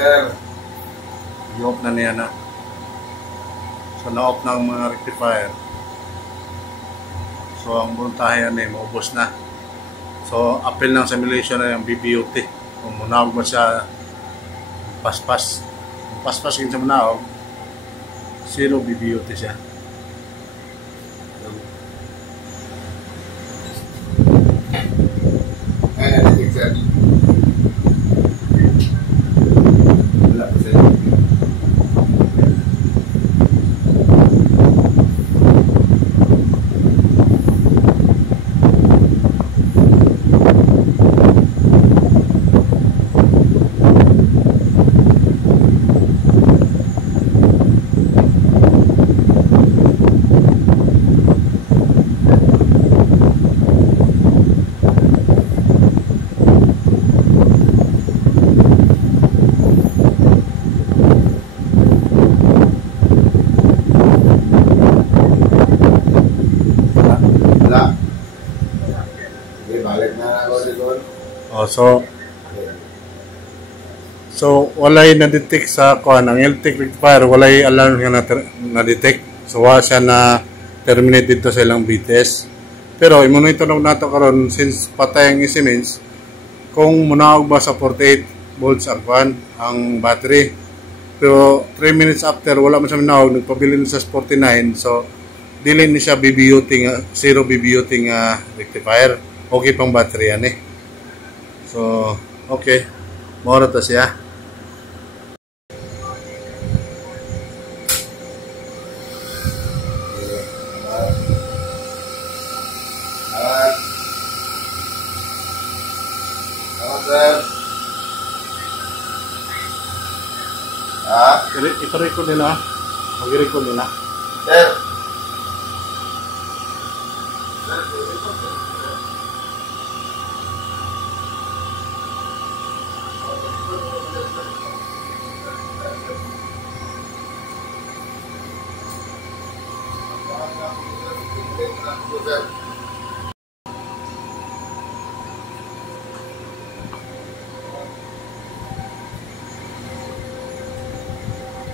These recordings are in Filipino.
sir. I-off na niya na. So, na-off ng mga rectifier. So, ang voltahe yan maubos na. So, appeal ng simulation na yung BBUT. Kung munawag ba siya paspas. Paspas yung siya munawag, 0 BBUT siya. Oh, so walay na-detect sa kuan ang electric rectifier, walay alarm nga na-detect. So wa siya na terminate dito sa ilang BTS. Pero i-monitor nato karon since patay ang AC means kung munawag ba sa 48 volts ang kuan ang battery. Pero 3 minutes after wala man siya manawag, nagpabilin sa 49. So dili ni siya BBUT nga 0 BBUT nga rectifier. Okay pang battery yan So, okay. Mora to siya. Ito-record nila. Mag-record nila. Sir.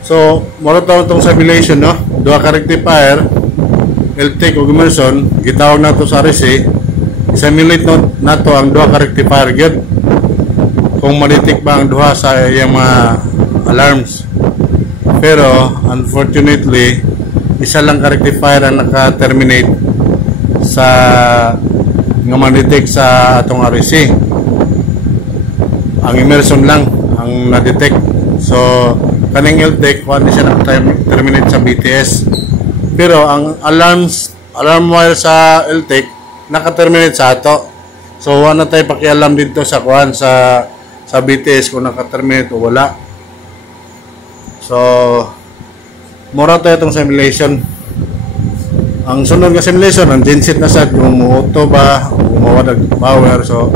So, moro taon itong simulation, no? Duha ka rectifier, LTEC o Emerson, gitawag na ito sa RC, simulate na ito ang duha ka rectifier gyud. Kung ma-detect ba ang duha sa iyang mga alarms. Pero, unfortunately, isa lang ka rectifier ang naka-terminate sa nga ma-detect sa atong RC. Ang Emerson lang ang na-detect. So, kaning LTEC, wala siya naka-terminate sa BTS. Pero, ang alarm wire sa LTEC, naka-terminate sa ato. So, wala tayo pakialam dito sa kuhan sa BTS kung naka-terminate o wala. So, mura tayo itong simulation. Ang sunod nga simulation, ang genset na sad, yung auto ba, umawadag power. So,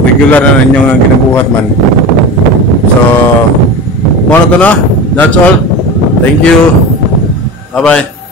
regular na ninyong ginabuhat man. So, mura to na. That's all. Thank you. Bye-bye.